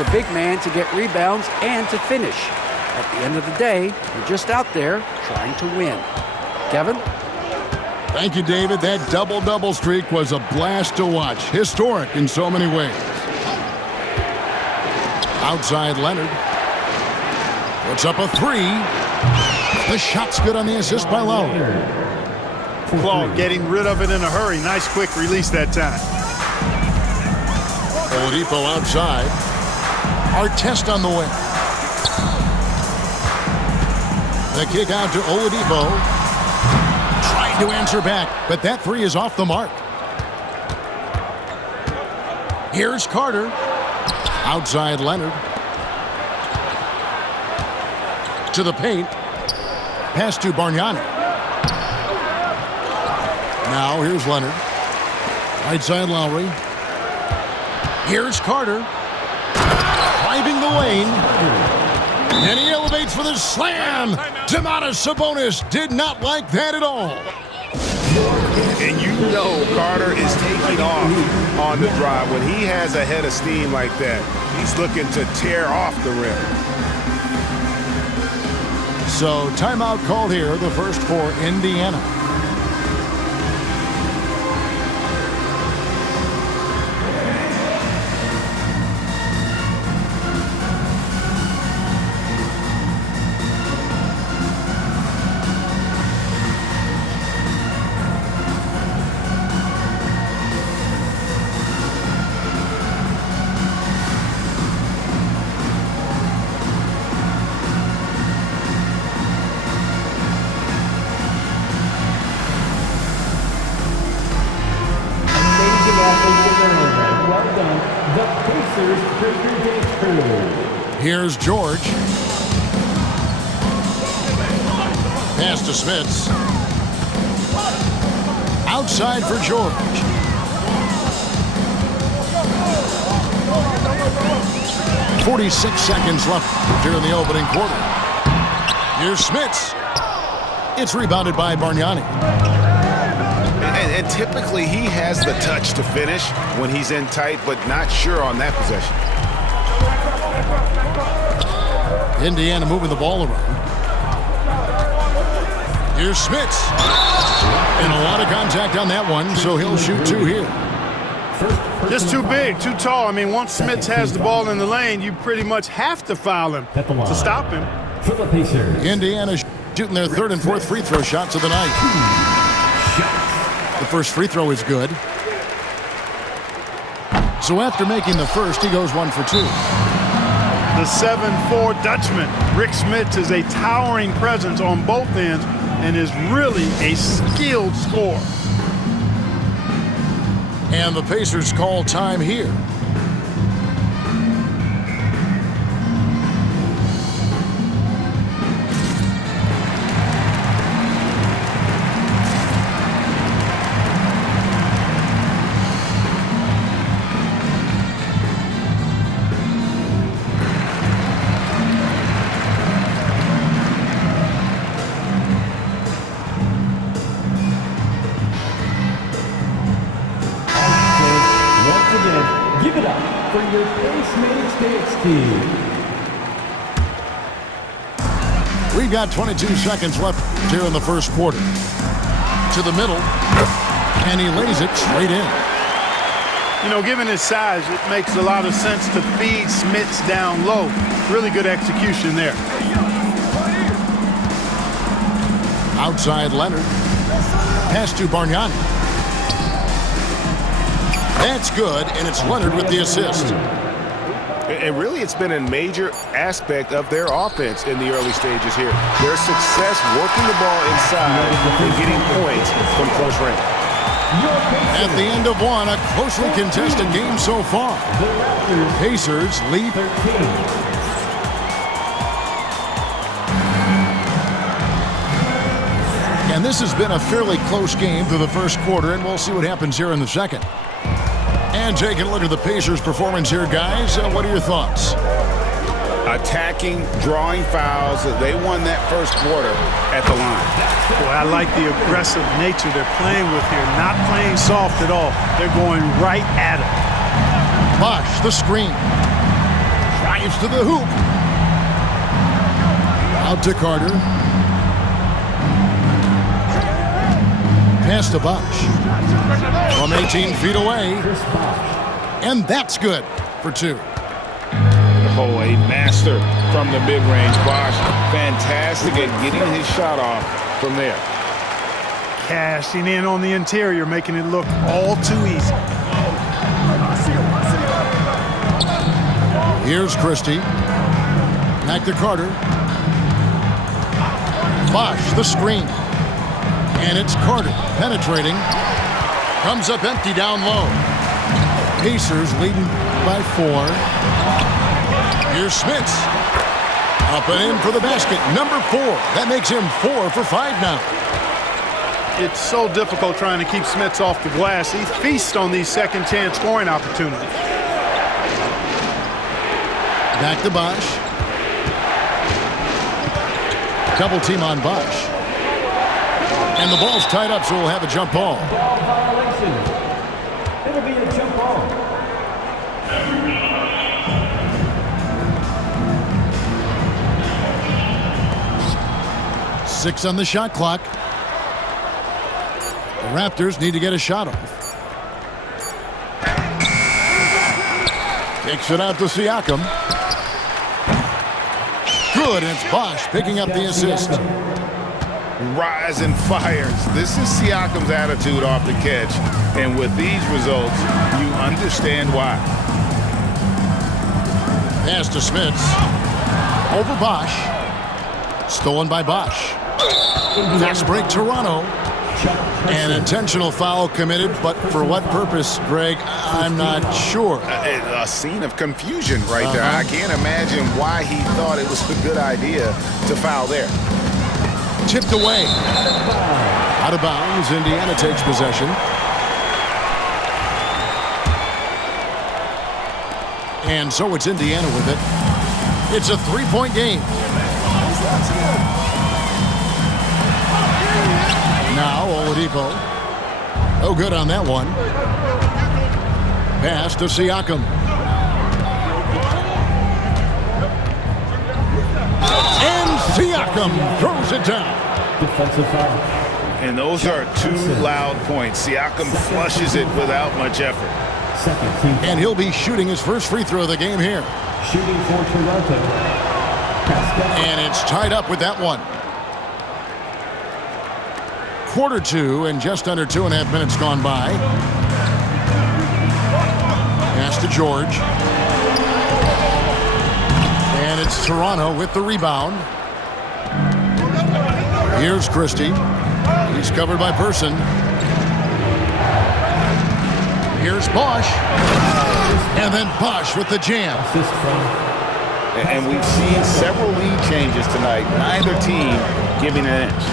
a big man to get rebounds and to finish. At the end of the day, you're just out there trying to win. Kevin? Thank you, David. That double-double streak was a blast to watch. Historic in so many ways. Outside Leonard. Puts up a three. The shot's good on the assist by Lowry. Claude getting rid of it in a hurry. Nice quick release that time. Oladipo outside. Artest on the way. The kick out to Oladipo. Trying to answer back, but that three is off the mark. Here's Carter. Outside Leonard. To the paint. Pass to Bargnani. Now here's Leonard. Right side Lowry. Here's Carter. Driving the lane. And he elevates for the slam. Domantas Sabonis did not like that at all. And you know Carter is taking off on the drive. When he has a head of steam like that, he's looking to tear off the rim. So timeout called here, the first for Indiana. Here's George. Pass to Smits. Outside for George. .46 seconds left here in the opening quarter. Here's Smits. It's rebounded by Bargnani. And typically he has the touch to finish when he's in tight, but not sure on that possession. Indiana moving the ball around. Here's Smits. And a lot of contact on that one, so he'll shoot two here. Just too big, too tall. I mean, once Smits has the ball in the lane, you pretty much have to foul him to stop him. Indiana shooting their third and fourth free throw shots of the night. The first free throw is good. So after making the first, he goes 1 for 2. The 7'4" Dutchman, Rick Smits, is a towering presence on both ends and is really a skilled scorer. And the Pacers call time here. Give it up for your Pacemates Dance team. We've got 22 seconds left here in the first quarter. To the middle, and he lays it straight in. You know, given his size, it makes a lot of sense to feed Smits down low. Really good execution there. Outside Leonard. Pass to Bargnani. That's good, and it's Leonard with the assist. And really, it's been a major aspect of their offense in the early stages here. Their success working the ball inside and getting points from close range. At the end of one, a closely contested game so far. Pacers lead 13. And this has been a fairly close game through the first quarter, and we'll see what happens here in the second. And taking a look at the Pacers' performance here, guys. What are your thoughts? Attacking, drawing fouls. They won that first quarter at the line. Boy, I like the aggressive nature they're playing with here. Not playing soft at all. They're going right at it. Bosh, the screen. Drives to the hoop. Out to Carter. Pass to Bosch. From 18 feet away. And that's good for 2. Oh, a master from the mid-range. Bosch, fantastic at getting his shot off from there. Cashing in on the interior, making it look all too easy. Here's Christie. Back to Carter. Bosch, the screen. And it's Carter penetrating. Comes up empty down low. Pacers leading by 4. Here's Smits. Up and in for the basket. Number 4. That makes him 4 for 5 now. It's so difficult trying to keep Smits off the glass. He feasts on these second chance scoring opportunities. Back to Bosch. Double team on Bosch. And the ball's tied up, so we'll have a jump ball. Ball violation. It'll be a jump ball. 6 on the shot clock. The Raptors need to get a shot off. Takes it out to Siakam. Good, and it's Bosch picking up the assist. Rise and fires. This is Siakam's attitude off the catch. And with these results, you understand why. Pass to Smits. Over Bosch. Stolen by Bosch. Fast break Toronto. An intentional foul committed, but for what purpose, Greg? I'm not sure. A scene of confusion right there. I can't imagine why he thought it was a good idea to foul there. Tipped away. Out of bounds. Indiana takes possession. And so it's Indiana with it. It's a 3-point game. Now Oladipo. Oh, good on that one. Pass to Siakam. And Siakam throws it down. Defensive foul. And those are 2 loud points. Siakam flushes it without much effort. Second team. And he'll be shooting his first free throw of the game here. Shooting for Toronto. Pascal. And it's tied up with that one. Quarter 2 and just under 2.5 minutes gone by. Pass to George. And it's Toronto with the rebound. Here's Christie. He's covered by Person. Here's Bosch. And then Bosch with the jam. Assist from. And we've seen several lead changes tonight. Neither team giving an inch.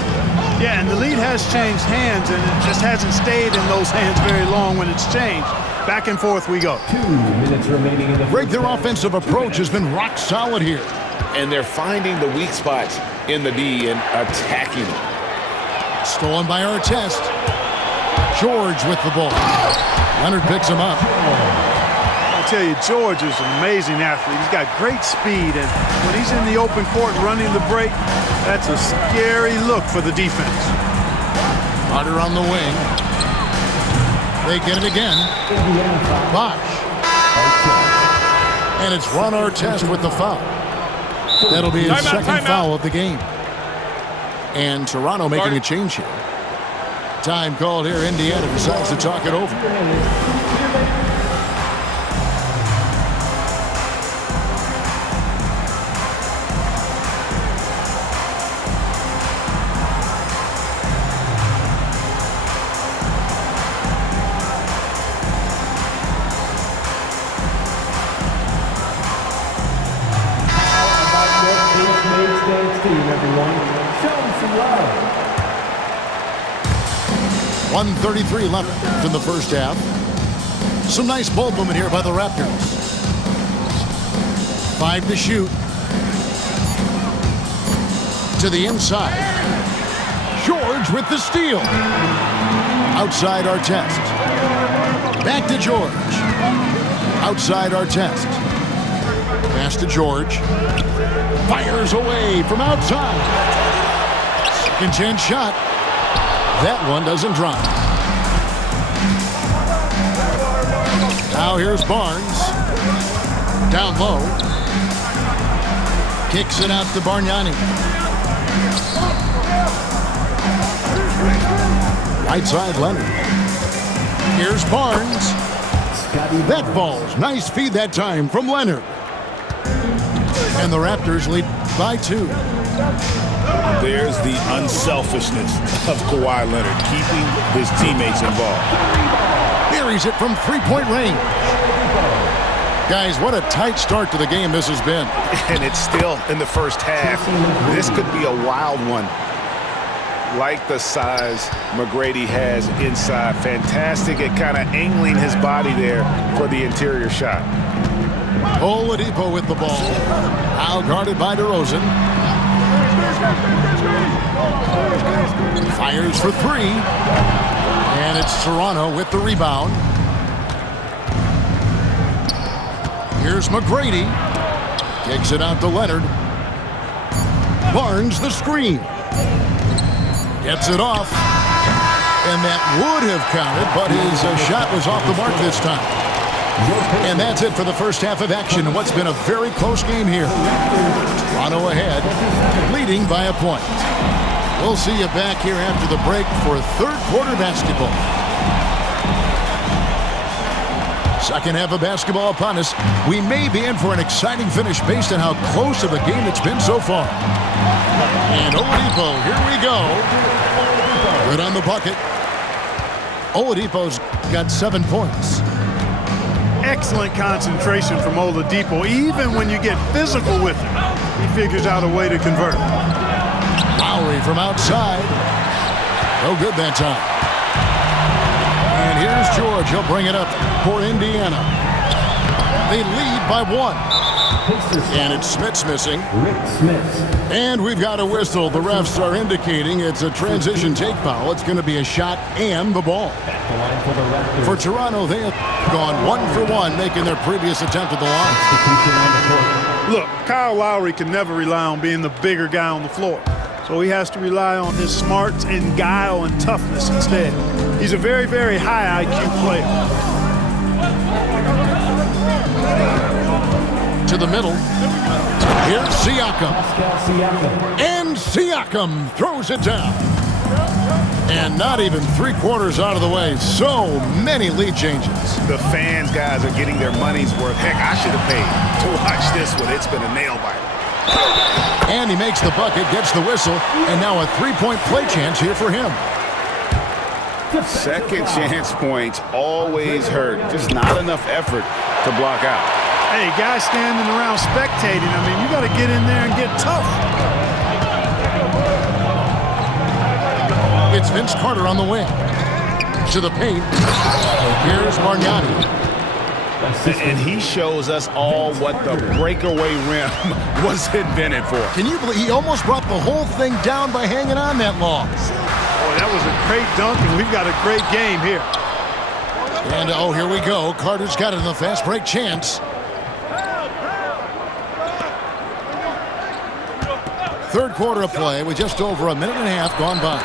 Yeah, and the lead has changed hands, and it just hasn't stayed in those hands very long when it's changed. Back and forth we go. 2 minutes remaining in the Greg, their first half. offensive approach has been rock solid here. And they're finding the weak spots in the D and attacking it. Stolen by Artest. George with the ball. Leonard picks him up. I tell you, George is an amazing athlete. He's got great speed, and when he's in the open court running the break, that's a scary look for the defense. Carter on the wing. They get it again. Bosch. And it's Ron Artest with the foul. That'll be his second foul of the game. And Toronto making a change here. Time called here. Indiana decides to talk it over. Everyone, show them some love. 1:33 left in the first half. Some nice ball movement here by the Raptors. 5 to shoot. To the inside. George with the steal. Outside Artest. Back to George. Outside Artest. Pass to George. Fires away from outside. Second chance shot. That one doesn't drop. Now here's Barnes. Down low. Kicks it out to Bargnani. Right side Leonard. Here's Barnes. That falls. Nice feed that time from Leonard. And the Raptors lead by 2. There's the unselfishness of Kawhi Leonard, keeping his teammates involved. Buries it from three-point range. Guys, what a tight start to the game this has been. And it's still in the first half. This could be a wild one. Like the size McGrady has inside. Fantastic at kind of angling his body there for the interior shot. Oladipo with the ball. Now guarded by DeRozan. Fires for 3. And it's Toronto with the rebound. Here's McGrady. Kicks it out to Leonard. Barnes the screen. Gets it off. And that would have counted, but his shot was off the mark this time. And that's it for the first half of action. What's been a very close game here. Toronto ahead, leading by a point. We'll see you back here after the break for third quarter basketball. Second half of basketball upon us. We may be in for an exciting finish based on how close of a game it's been so far. And Oladipo, here we go. Good on the bucket. Oladipo's got 7 points. Excellent concentration from Oladipo. Even when you get physical with him, he figures out a way to convert. Lowry from outside. No good that time. And here's George. He'll bring it up for Indiana. They lead by 1. And it's Smith's missing. Rick Smith. And we've got a whistle. The refs are indicating it's a transition take foul. It's going to be a shot and the ball. At the line for the Raptors. For Toronto, they have gone 1 for 1, making their previous attempt at the line. Substitution on the court. Look, Kyle Lowry can never rely on being the bigger guy on the floor. So he has to rely on his smarts and guile and toughness instead. He's a very, very high IQ player. To the middle. Here's Siakam. Pascal Siakam. And Siakam throws it down. And not even 3/4 out of the way. So many lead changes. The fans, guys, are getting their money's worth. Heck, I should have paid to watch this one. It's been a nail biter. And he makes the bucket, gets the whistle, and now a 3-point play chance here for him. Second chance points always hurt. Just not enough effort to block out. Hey, guys standing around spectating, I mean, you got to get in there and get tough. It's Vince Carter on the wing. To the paint. Here's Bargnani. And he shows us all what the breakaway rim was invented for. Can you believe he almost brought the whole thing down by hanging on that long? Boy, that was a great dunk, and we've got a great game here. And oh, here we go. Carter's got it in the fast break chance. Third quarter of play with just over a minute and a half gone by.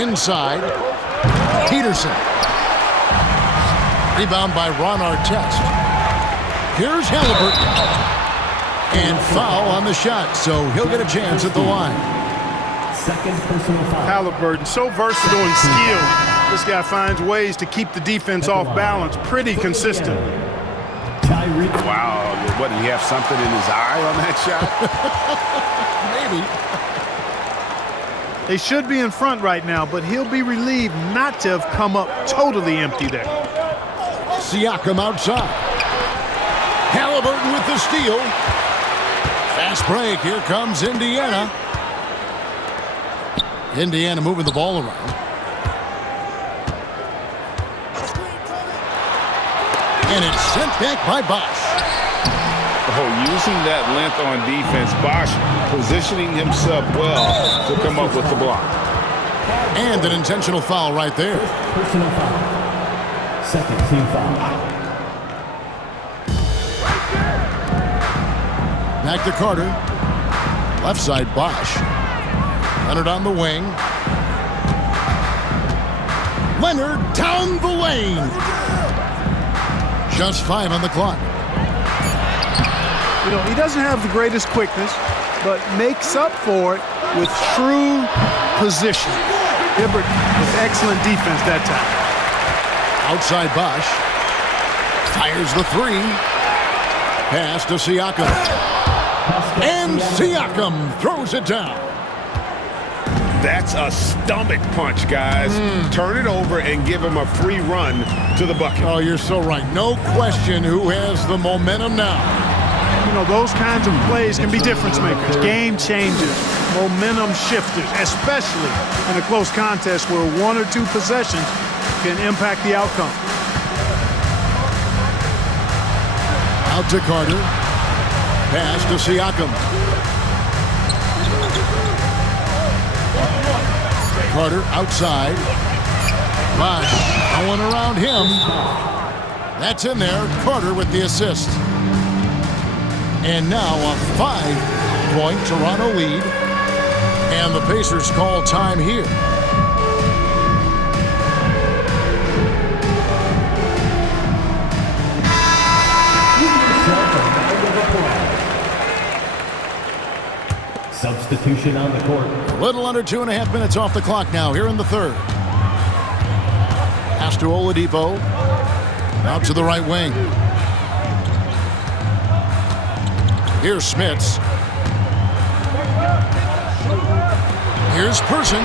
Inside, Peterson. Rebound by Ron Artest. Here's Halliburton. And foul on the shot, so he'll get a chance at the line. Second personal foul. Halliburton, so versatile and skilled. This guy finds ways to keep the defense off balance. Pretty consistent. Tyreek. Wow, what, did he have something in his eye on that Maybe. They should be in front right now, but he'll be relieved not to have come up totally empty there. Siakam outside. Halliburton with the steal. Fast break. Here comes Indiana. Indiana moving the ball around. And it's sent back by Bosch. Oh, using that length on defense, Bosch positioning himself well to come up with the block. And an intentional foul right there. Personal foul. Second team foul. Back to Carter. Left side, Bosch. Leonard on the wing. Leonard down the lane. Just 5 on the clock. You know, he doesn't have the greatest quickness, but makes up for it with true position. Hibbert with excellent defense that time. Outside Bosch. Fires the 3. Pass to Siakam. And Siakam throws it down. That's a stomach punch, guys. Turn it over and give him a free run to the bucket. Oh, you're so right. No question who has the momentum now. You know, those kinds of plays can be difference makers, game changers, momentum shifters, especially in a close contest where 1 or 2 possessions can impact the outcome. Out to Carter. Pass to Siakam. Carter outside. Bosch going around him. That's in there. Carter with the assist. And now a 5-point Toronto lead. And the Pacers call time here. Substitution on the court. A little under 2.5 minutes off the clock now here in the third. Pass to Oladipo. Out to the right wing. Here's Smits. Here's Person.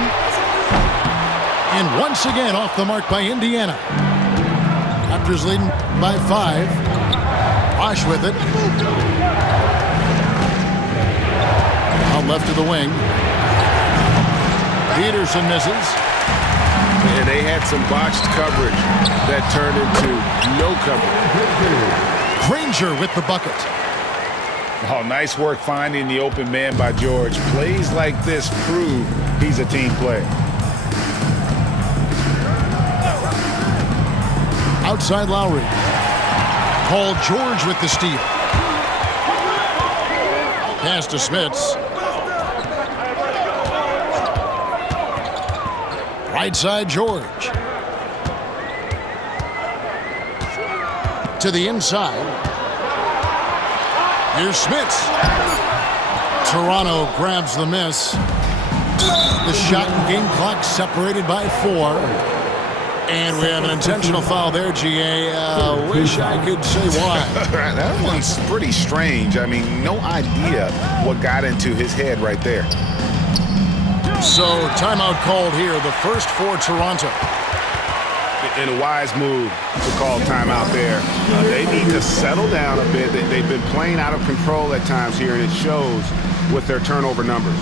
And once again off the mark by Indiana. Raptors leading by 5. Bosch with it. Out left to the wing. Peterson misses. And they had some botched coverage that turned into no coverage. Granger with the bucket. Oh, nice work finding the open man by George. Plays like this prove he's a team player. Outside Lowry. Paul George with the steal. Pass to Smits. Right side George. To the inside. Here's Smits. Toronto grabs the miss. The shot and game clock separated by 4. And we have an intentional foul there, GA. Wish I could say why. That one's pretty strange. I mean, no idea what got into his head right there. So, timeout called here, the first for Toronto. And a wise move to call timeout there. They need to settle down a bit. They've been playing out of control at times here, and it shows with their turnover numbers.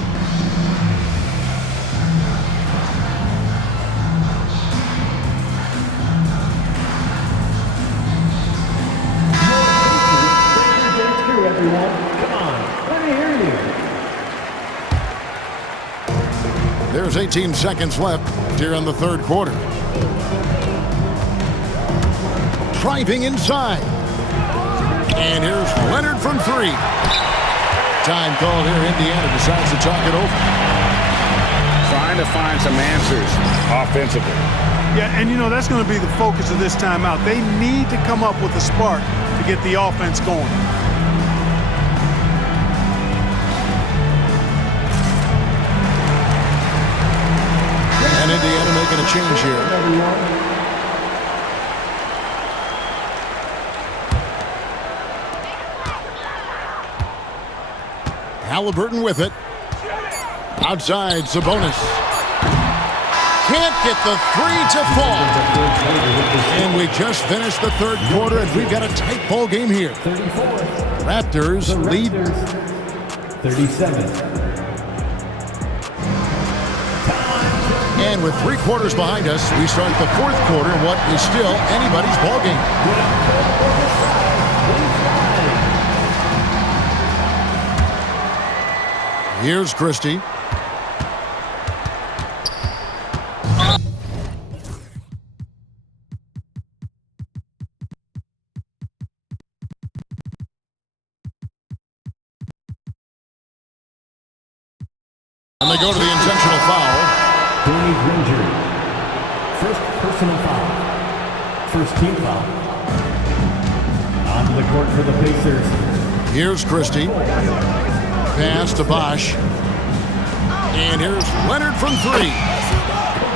Everyone, come on, let me hear you. There's 18 seconds left here in the third quarter. Driving inside. And here's Leonard from 3. Time called here. Indiana decides to talk it over. Trying to find some answers offensively. Yeah, and you know, that's going to be the focus of this timeout. They need to come up with a spark to get the offense going. And Indiana making a change here. Halliburton with it. Outside, Sabonis. Can't get the 3 to fall. And we just finished the third quarter, and we've got a tight ball game here. 34. Raptors lead 37. And with 3 quarters behind us, we start the fourth quarter in what is still anybody's ball game. Here's Christie. Personal foul. Danny Granger. First personal foul. First team foul. On the court for the Pacers. Here's Christie. Pass to Bosch. And here's Leonard from three.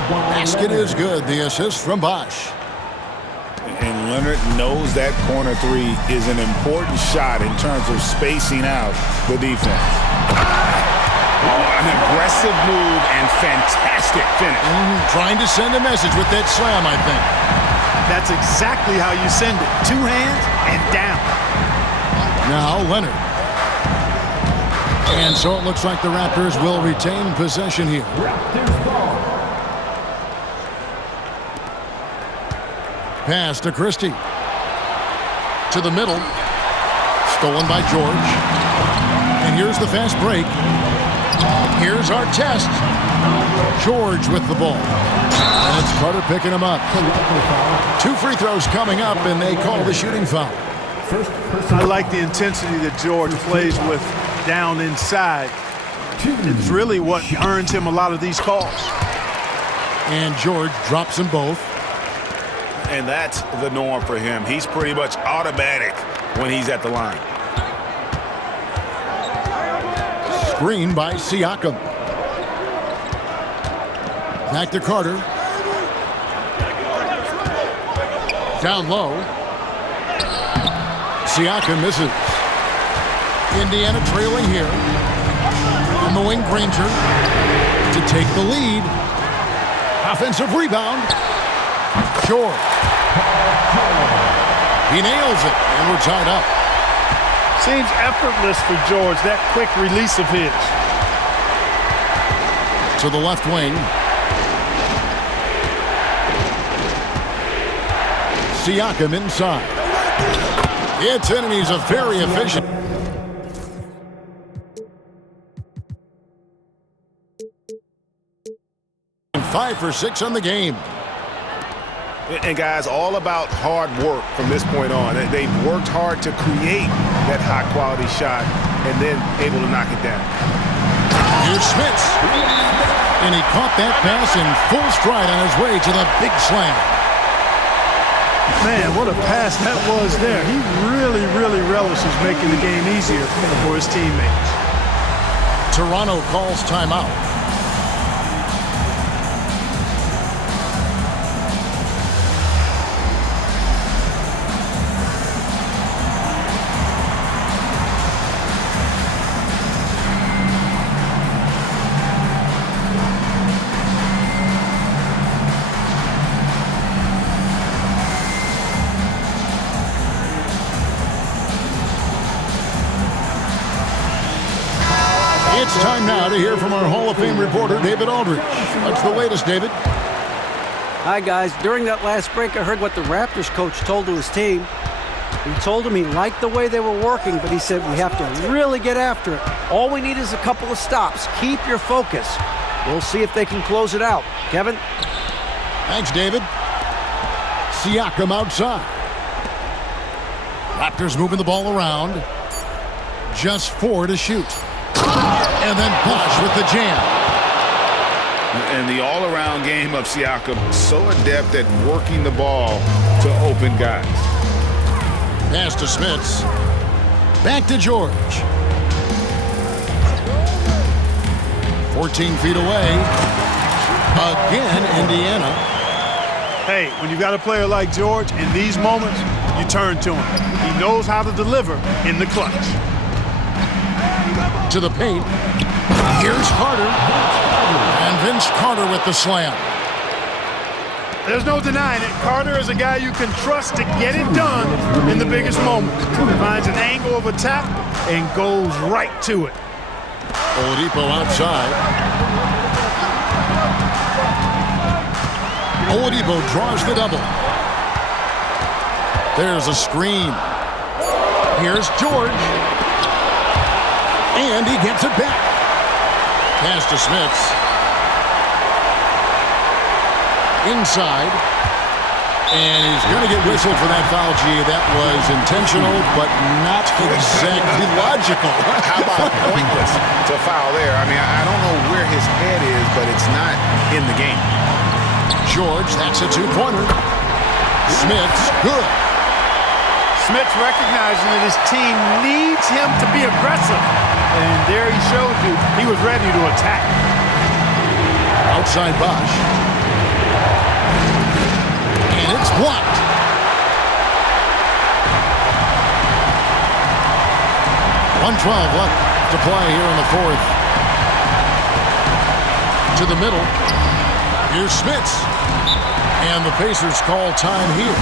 Basket is good. The assist from Bosch. And Leonard knows that corner three is an important shot in terms of spacing out the defense. Oh, an aggressive move and fantastic finish. Trying to send a message with that slam, I think. That's exactly how you send it. Two hands and down. Now Leonard. And so it looks like the Raptors will retain possession here. Raptors ball. Pass to Christie. To the middle. Stolen by George. And here's the fast break. Here's our test. George with the ball. And it's Carter picking him up. 2 free throws coming up, and they call the shooting foul. I like the intensity that George plays with down inside. It's really what earns him a lot of these calls. And George drops them both. And that's the norm for him. He's pretty much automatic when he's at the line. Screen by Siakam. Back to Carter. Down low. Siakam misses. Indiana trailing here. On the wing, Granger to take the lead. Offensive rebound. George. He nails it, and we're tied up. Seems effortless for George, that quick release of his. To the left wing. Siakam inside. It's in, and he's a very efficient. And 5 for 6 on the game. And guys, all about hard work from this point on. They've worked hard to create that high-quality shot and then able to knock it down. Here's Smits. And he caught that pass in full stride on his way to the big slam. Man, what a pass that was there. He really, really relishes making the game easier for his teammates. Toronto calls timeout. It's time now to hear from our Hall of Fame reporter, David Aldridge. What's the latest, David? Hi, guys. During that last break, I heard what the Raptors coach told to his team. He told them he liked the way they were working, but he said we have to really get after it. All we need is a couple of stops. Keep your focus. We'll see if they can close it out. Kevin? Thanks, David. Siakam outside. Raptors moving the ball around. Just 4 to shoot. And then Bosch with the jam. And the all-around game of Siakam, so adept at working the ball to open guys. Pass to Smits. Back to George. 14 feet away. Again, Indiana. Hey, when you got a player like George, in these moments, you turn to him. He knows how to deliver in the clutch. To the paint. Here's Carter. And Vince Carter with the slam. There's no denying it. Carter is a guy you can trust to get it done in the biggest moments. Finds an angle of attack and goes right to it. Oladipo outside. Oladipo draws the double. There's a screen. Here's George. And he gets it back. Pass to Smits. Inside. And he's going to get whistled for that foul, G. That was intentional, but not exactly logical. How about pointless to foul there? I mean, I don't know where his head is, but it's not in the game. George, that's a two-pointer. Smith's good. Smith's recognizing that his team needs him to be aggressive. And there he showed you he was ready to attack. Outside Bosch. And it's blocked. .112 left to play here in the fourth. To the middle. Here's Smits. And the Pacers call time here.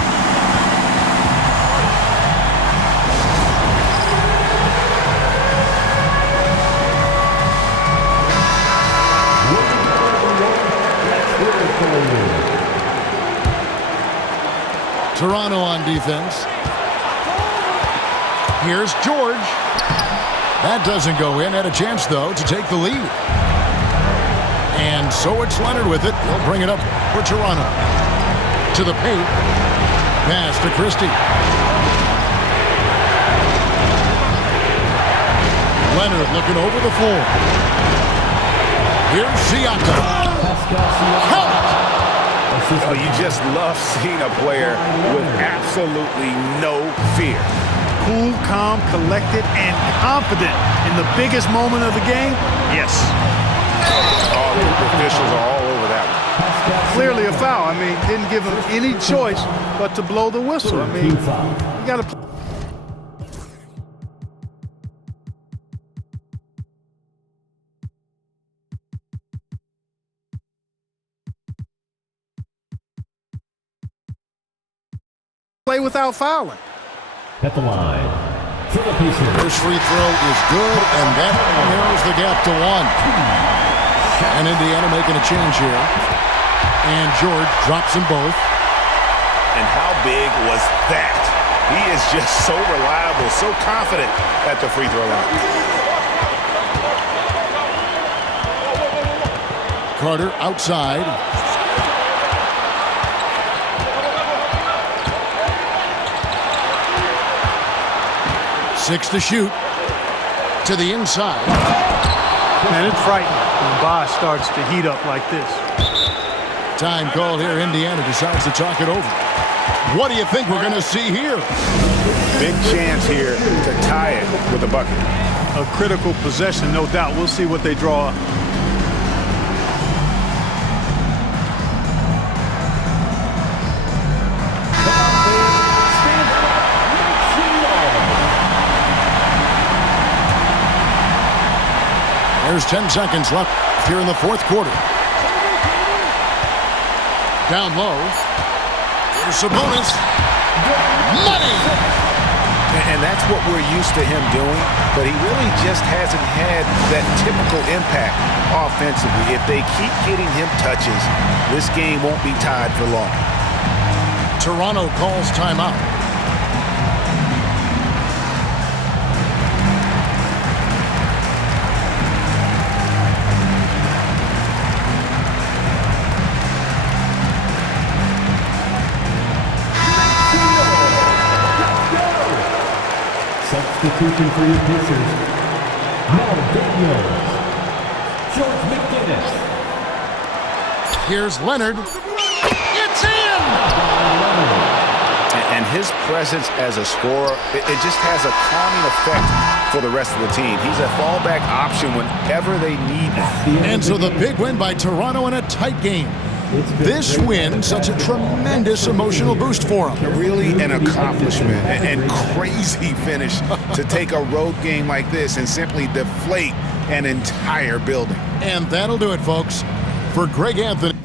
Toronto on defense. Here's George. That doesn't go in. Had a chance, though, to take the lead. And so it's Leonard with it. He'll bring it up for Toronto. To the paint. Pass to Christie. Leonard looking over the floor. Here's Siakam. Count it! Oh, you just love seeing a player with absolutely no fear. Cool, calm, collected, and confident in the biggest moment of the game? Yes. All the officials are all over that one. Clearly a foul. I mean, didn't give him any choice but to blow the whistle. I mean, you got to play without fouling. At the line, for the Pacers. First free throw is good, and that narrows the gap to one. And Indiana making a change here. And George drops them both. And how big was that? He is just so reliable, so confident at the free throw line. Carter outside. Six to shoot. To the inside. Man, it's frightening when Bosch starts to heat up like this. Time called here. Indiana decides to talk it over. What do you think we're going to see here? Big chance here to tie it with a bucket. A critical possession, no doubt. We'll see what they draw up. There's 10 seconds left here in the fourth quarter. Down low. Here's Sabonis. Money! And that's what we're used to him doing, but he really just hasn't had that typical impact offensively. If they keep getting him touches, this game won't be tied for long. Toronto calls timeout. Substitution for your Pacers, Mel Daniels, George McGinnis. Here's Leonard. It's in! And his presence as a scorer, it just has a calming effect for the rest of the team. He's a fallback option whenever they need him. And so the big win by Toronto in a tight game. This win, such a tremendous emotional boost for them. Really an accomplishment and crazy finish to take a road game like this and simply deflate an entire building. And that'll do it, folks. For Greg Anthony.